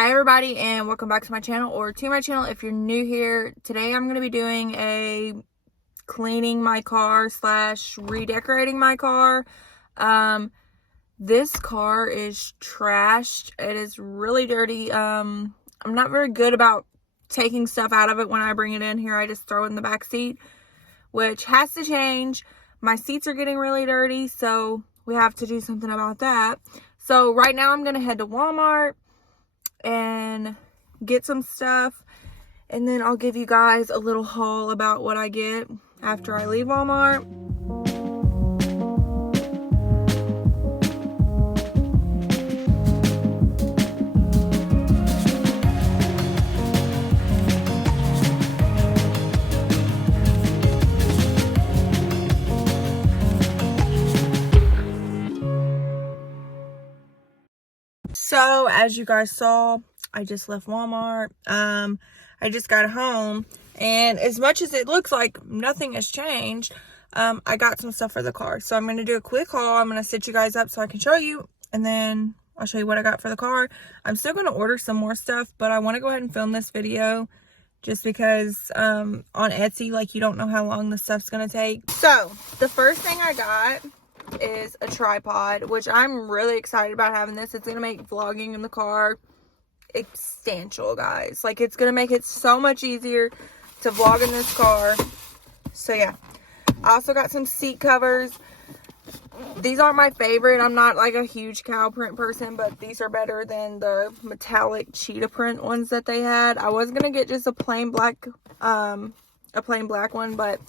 Hi everybody and welcome back to my channel, or to my channel if you're new here. Today I'm going to be doing a cleaning my car / redecorating my car. This car is trashed. It is really dirty. I'm not very good about taking stuff out of it when I bring it in here. I just throw it in the back seat, which has to change. My seats are getting really dirty, so we have to do something about that. So right now I'm going to head to Walmart and get some stuff, and then I'll give you guys a little haul about what I get after I leave Walmart. So as you guys saw, I just left Walmart. I just got home, and as much as it looks like nothing has changed, I got some stuff for the car. So I'm going to do a quick haul. I'm going to set you guys up so I can show you, and then I'll show you what I got for the car. I'm still going to order some more stuff, but I want to go ahead and film this video just because on Etsy, like, you don't know how long this stuff's going to take. So the first thing I got is a tripod, which I'm really excited about having this. It's gonna make vlogging in the car substantial, guys. Like, it's gonna make it so much easier to vlog in this car. So yeah, I also got some seat covers. These aren't my favorite. I'm not like a huge cow print person, but these are better than the metallic cheetah print ones that they had. I was gonna get just a plain black one, but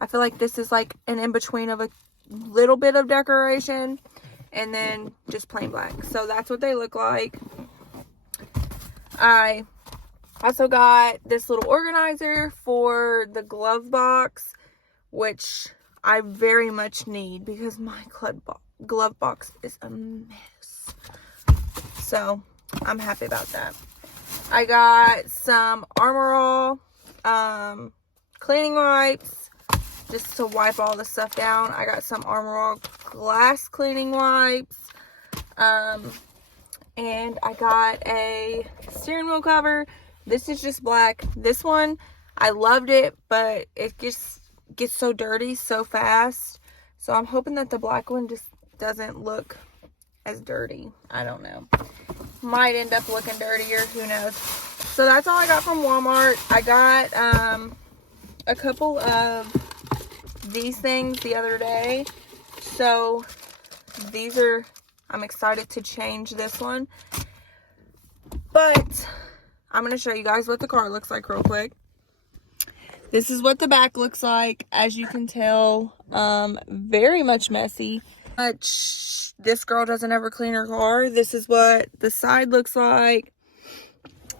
I feel like this is like an in-between of a little bit of decoration and then just plain black. So that's what they look like. I also got this little organizer for the glove box, which I very much need because my glove box is a mess. So I'm happy about that. I got some Armor All cleaning wipes, just to wipe all the stuff down. I got some Armor All glass cleaning wipes. And I got a steering wheel cover. This is just black. This one, I loved it, but it just gets so dirty so fast. So I'm hoping that the black one just doesn't look as dirty. I don't know. Might end up looking dirtier. Who knows? So that's all I got from Walmart. I got a couple of these things the other day, so these are, I'm excited to change this one, but I'm going to show you guys what the car looks like real quick. This is what the back looks like. As you can tell, very much messy. This girl doesn't ever clean her car. This is what the side looks like,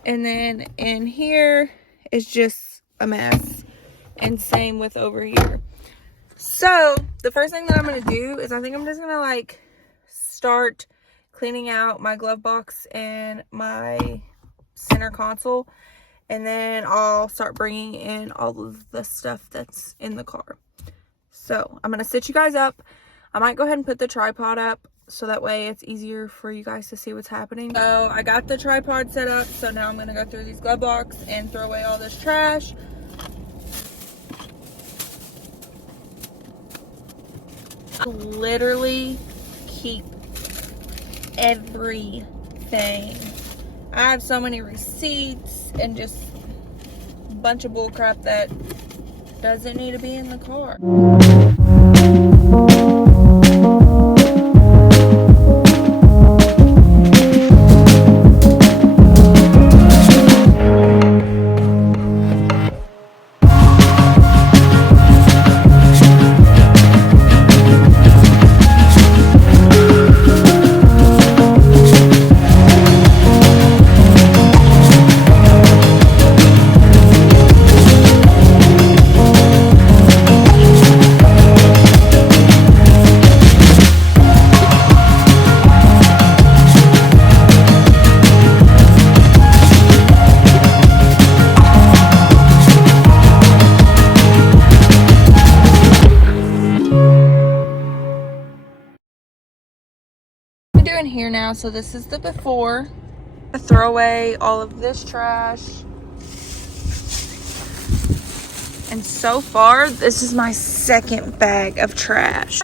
and then in here is just a mess, and same with over here. So the first thing that I'm going to do is I think I'm just going to like start cleaning out my glove box and my center console, and then I'll start bringing in all of the stuff that's in the car. So I'm going to set you guys up. I might go ahead and put the tripod up so that way it's easier for you guys to see what's happening. So I got the tripod set up, so now I'm going to go through these glove box and throw away all this trash. Literally keep everything. I have so many receipts and just a bunch of bull crap that doesn't need to be in the car. Doing here now, so this is the before, Throw away all of this trash. And so far, this is my second bag of trash.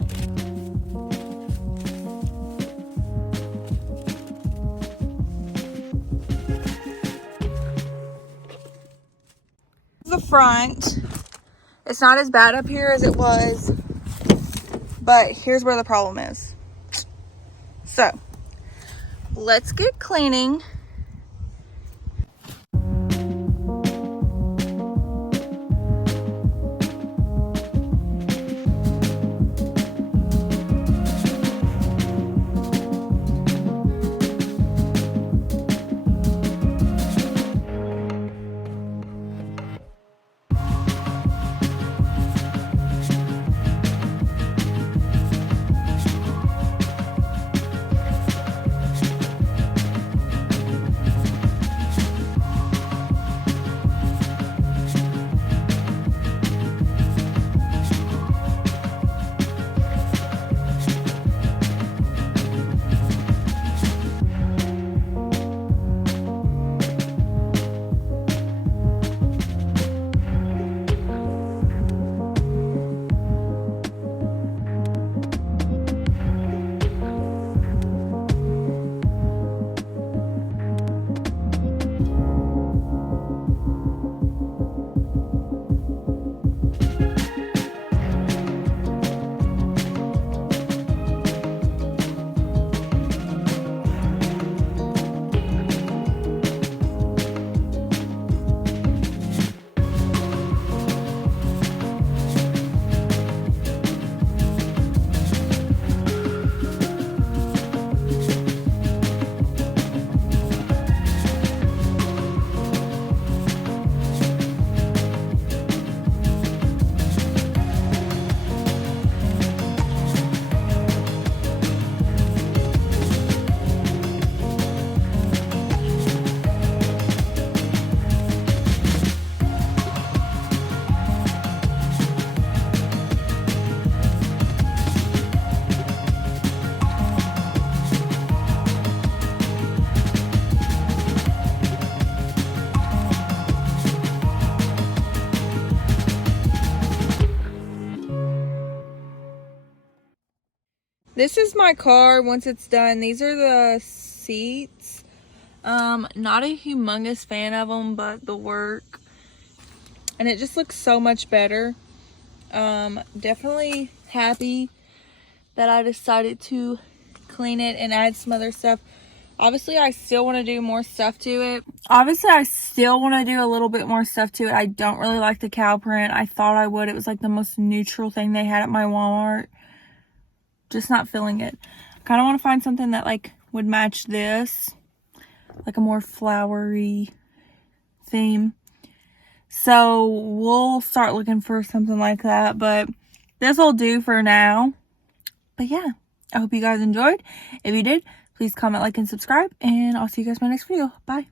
The front. It's not as bad up here as it was, but here's where the problem is. So, let's get cleaning. This is my car once it's done. These are the seats. Not a humongous fan of them, but they'll work. And it just looks so much better. Definitely happy that I decided to clean it and add some other stuff. Obviously, I still want to do more stuff to it. A little bit more stuff to it. I don't really like the cow print. I thought I would. It was like the most neutral thing they had at my Walmart. Just not feeling it. Kind of want to find something that like would match this, like a more flowery theme. So we'll start looking for something like that, but this will do for now. But yeah, I hope you guys enjoyed. If you did, please comment, like, and subscribe, and I'll see you guys in my next video. Bye.